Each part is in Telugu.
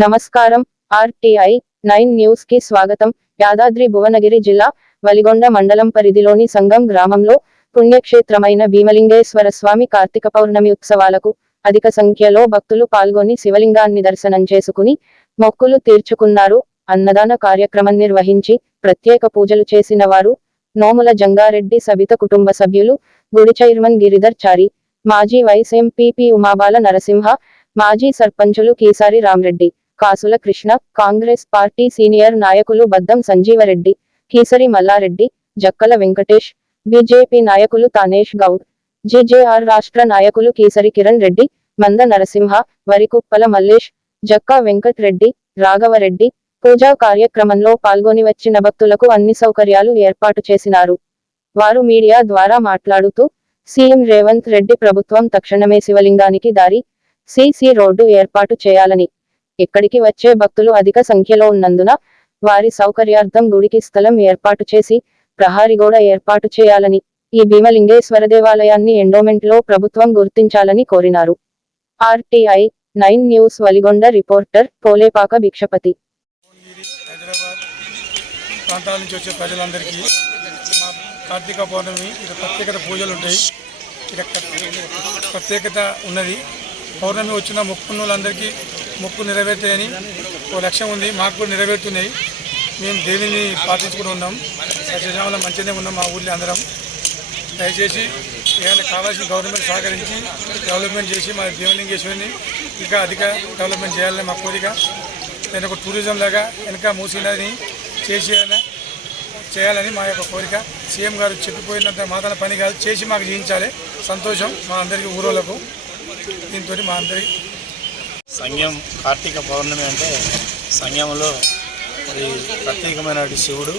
నమస్కారం. ఆర్టీఐ నైన్ న్యూస్కి స్వాగతం. యాదాద్రి భువనగిరి జిల్లా వలిగొండ మండలం పరిధిలోని సంగం గ్రామంలో పుణ్యక్షేత్రమైన భీమలింగేశ్వర స్వామి కార్తీక పౌర్ణమి ఉత్సవాలకు అధిక సంఖ్యలో భక్తులు పాల్గొని శివలింగాన్ని దర్శనం చేసుకుని మొక్కులు తీర్చుకున్నారు. అన్నదాన కార్యక్రమం నిర్వహించి ప్రత్యేక పూజలు చేసిన వారు నోముల జంగారెడ్డి సబిత కుటుంబ సభ్యులు గుడి చైర్మన్ గిరిధర్ చారి మాజీ వైస్ ఎంపీపీ ఉమాబాల నరసింహ మాజీ సర్పంచులు కీసారి రామ్రెడ్డి. కాసుల కృష్ణ కాంగ్రెస్ పార్టీ సీనియర్ నాయకులు బద్దం సంజీవరెడ్డి కీసరి మల్లారెడ్డి జక్కల వెంకటేష్ బీజేపీ నాయకులు తానేష్ గౌడ్ జేజేఆర్ రాష్ట్ర నాయకులు కీసరి కిరణ్ రెడ్డి మంద నరసింహ వరికుప్పల మల్లేష్ జక్కా వెంకట్ రెడ్డి రాఘవరెడ్డి పూజా కార్యక్రమంలో పాల్గొని వచ్చిన భక్తులకు అన్ని సౌకర్యాలు ఏర్పాటు చేసినారు. వారు మీడియా ద్వారా మాట్లాడుతూ సీఎం రేవంత్ రెడ్డి ప్రభుత్వం తక్షణమే శివలింగానికి దారి సిసి రోడ్డు ఏర్పాటు చేయాలని ఇక్కడికి వచ్చే భక్తులు అధిక సంఖ్యలో ఉన్నందున వారి సౌకర్యార్థం గుడికి స్థలం ఏర్పాటు చేసి ప్రహారీ గోడ ఏర్పాటు చేయాలని ఈ భీమలింగేశ్వర దేవాలయాన్ని ఎండోమెంట్లో ప్రభుత్వం గుర్తించాలని కోరినారు. RTI nine news Valigonda reporter Polepaka Bhikshapathi. ప్రాంతాల నుంచి వచ్చే ప్రజలందరికీ మా కార్తీక పౌర్ణమి ఇక్కడ ప్రత్యేకత పూజలు ఉంటాయి. ఇక్కడ ప్రత్యేకత ఉన్నది. పౌర్ణమి వచ్చిన ముక్కున్నోళ్ళందరికీ మొక్కు నెరవేర్తాయని ఓ లక్ష్యం ఉంది. మాకు కూడా నెరవేరుతున్నాయి. మేము దేవిని పాటించుకుంటూ ఉన్నాం? సత్యజామలో మంచిగానే ఉన్నాం మా ఊళ్ళో అందరం. దయచేసి ఏమైనా కావాల్సిన గవర్నమెంట్ సహకరించి డెవలప్మెంట్ చేసి మా దేవలింగేశ్వరిని ఇంకా అధిక డెవలప్మెంట్ చేయాలని మా కోరిక. నేను ఒక టూరిజం లాగా వెనక మూసినది చేసి చేయాలని మా యొక్క కోరిక. సీఎం గారు చెప్పిపోయినంత మాత్రం పని కాదు. చేసి మాకు జీవించాలి. సంతోషం మా అందరికీ ఊరోళ్ళకు. దీంతో మా అందరి సంఘం కార్తీక పౌర్ణమి అంటే సంఘంలో మరి ప్రత్యేకమైన శివుడు.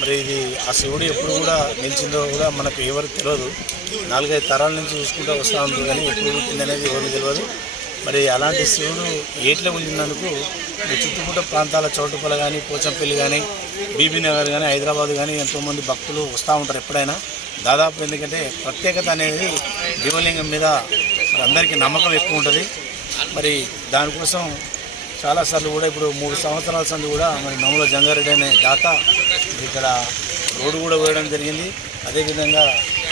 మరి ఇది ఆ శివుడు ఎప్పుడు కూడా నిలిచిందో కూడా మనకు ఎవరికి తెలియదు నాలుగైదు తరాల నుంచి చూసుకుంటూ వస్తూ ఉంటుంది కానీ ఎప్పుడు పుట్టింది అనేది ఎవరికి తెలియదు మరి అలాంటి శివుడు ఏట్లో ఉండినందుకు ఈ చుట్టుపక్కల ప్రాంతాల చౌటుపల కానీ పోచంపల్లి కానీ బీబీ నగర్ కానీ హైదరాబాద్ కానీ ఎంతోమంది భక్తులు వస్తూ ఉంటారు ఎప్పుడైనా. దాదాపు ఎందుకంటే ప్రత్యేకత అనేది భీమలింగం మీద అందరికీ నమ్మకం ఎక్కువ ఉంటుంది. మరి దానికోసం చాలాసార్లు కూడా ఇప్పుడు మూడు సంవత్సరాల సంది కూడా మరి నమ్మల జంగారెడ్డి అనే దాత ఇక్కడ రోడ్డు కూడా వేయడం జరిగింది. అదేవిధంగా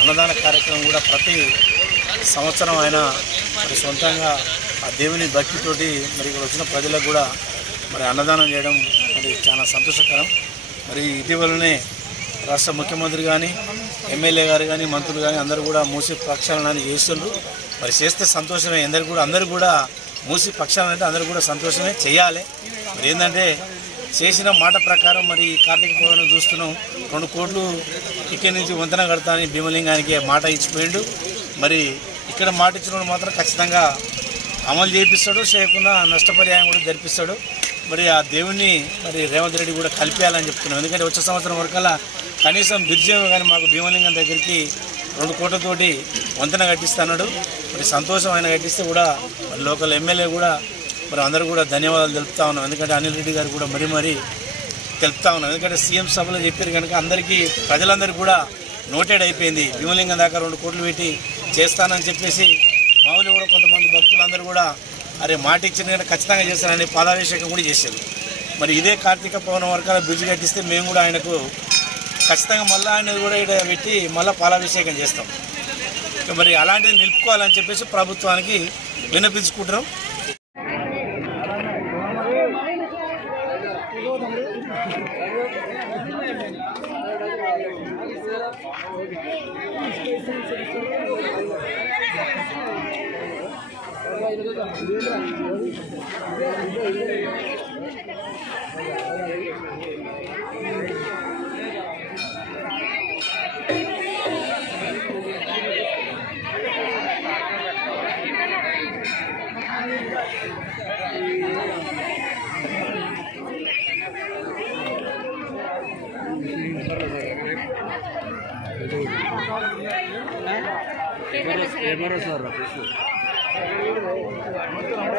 అన్నదాన కార్యక్రమం కూడా ప్రతి సంవత్సరం ఆయన మరి సొంతంగా ఆ దేవుని భక్తితోటి మరి ఇక్కడ వచ్చిన ప్రజలకు కూడా మరి అన్నదానం చేయడం మరి చాలా సంతోషకరం. మరి ఇటీవలనే రాష్ట్ర ముఖ్యమంత్రి కానీ ఎమ్మెల్యే గారు కానీ మంత్రులు కానీ అందరూ కూడా మూసి ప్రక్షాళన చేస్తుండ్రు. మరి చేస్తే సంతోషమే. అందరు కూడా అందరూ కూడా మూసి పక్షాలు అంటే అందరూ కూడా సంతోషమే చేయాలి. మరి ఏంటంటే చేసిన మాట ప్రకారం మరి కార్తీక పౌర్ణమి చూస్తున్నాం. రెండు కోట్లు ఇక్కడి నుంచి వంతెన కడతాని భీమలింగానికి మాట ఇచ్చిపోయిండు. మరి ఇక్కడ మాట ఇచ్చిన మాత్రం ఖచ్చితంగా అమలు చేపిస్తాడు చేయకుండా నష్టపరిహారం కూడా జరిపిస్తాడు. మరి ఆ దేవుణ్ణి మరి రేవంత్ రెడ్డి కూడా కలిపేయాలని చెప్తున్నాం. ఎందుకంటే వచ్చే సంవత్సరం వరకల్లా కనీసం బ్రిడ్జి కానీ మాకు భీమలింగం దగ్గరికి రెండు కోట్లతోటి వంతెన కట్టిస్తున్నాడు మరి సంతోషం ఆయన కట్టిస్తే కూడా మరి లోకల్ ఎమ్మెల్యే కూడా మరి అందరూ కూడా ధన్యవాదాలు తెలుపుతా ఉన్నాం. ఎందుకంటే అనిల్ రెడ్డి గారు కూడా మరీ మరీ తెలుపుతా ఉన్నాం. ఎందుకంటే సీఎం సభలో చెప్పారు కనుక అందరికీ ప్రజలందరికీ కూడా నోటెడ్ అయిపోయింది. భీమలింగం దాకా రెండు కోట్లు పెట్టి చేస్తానని చెప్పేసి మామూలు కూడా కొంతమంది భక్తులందరూ కూడా అరే మాట ఇచ్చిన కనుక ఖచ్చితంగా చేస్తానని పాదాభిషేకం కూడా చేశారు. మరి ఇదే కార్తీక పౌర్ణం వరకు బ్రిడ్జ్ కట్టిస్తే మేము కూడా ఆయనకు ఖచ్చితంగా మళ్ళీ ఆయన కూడా ఇక్కడ పెట్టి మళ్ళీ పాలాభిషేకం చేస్తాం. మరి అలాంటిది నిలుపుకోవాలని చెప్పేసి ప్రభుత్వానికి విన్నపించుకుంటున్నాం.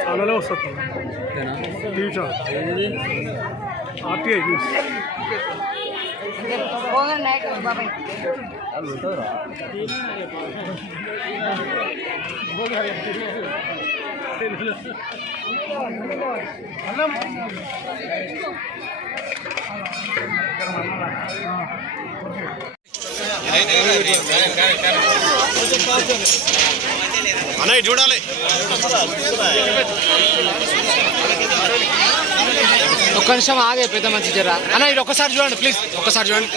చాలానే వస్తుంది టీవీ ఛానల్ ఆర్టీఐ న్యూస్ అన్నయ్య చూడాలి. ఒక్క నిమిషం ఆగే పెద్ద మంచి జర. అన్న ఇది ఒక్కసారి చూడండి ప్లీజ్. ఒక్కసారి చూడండి.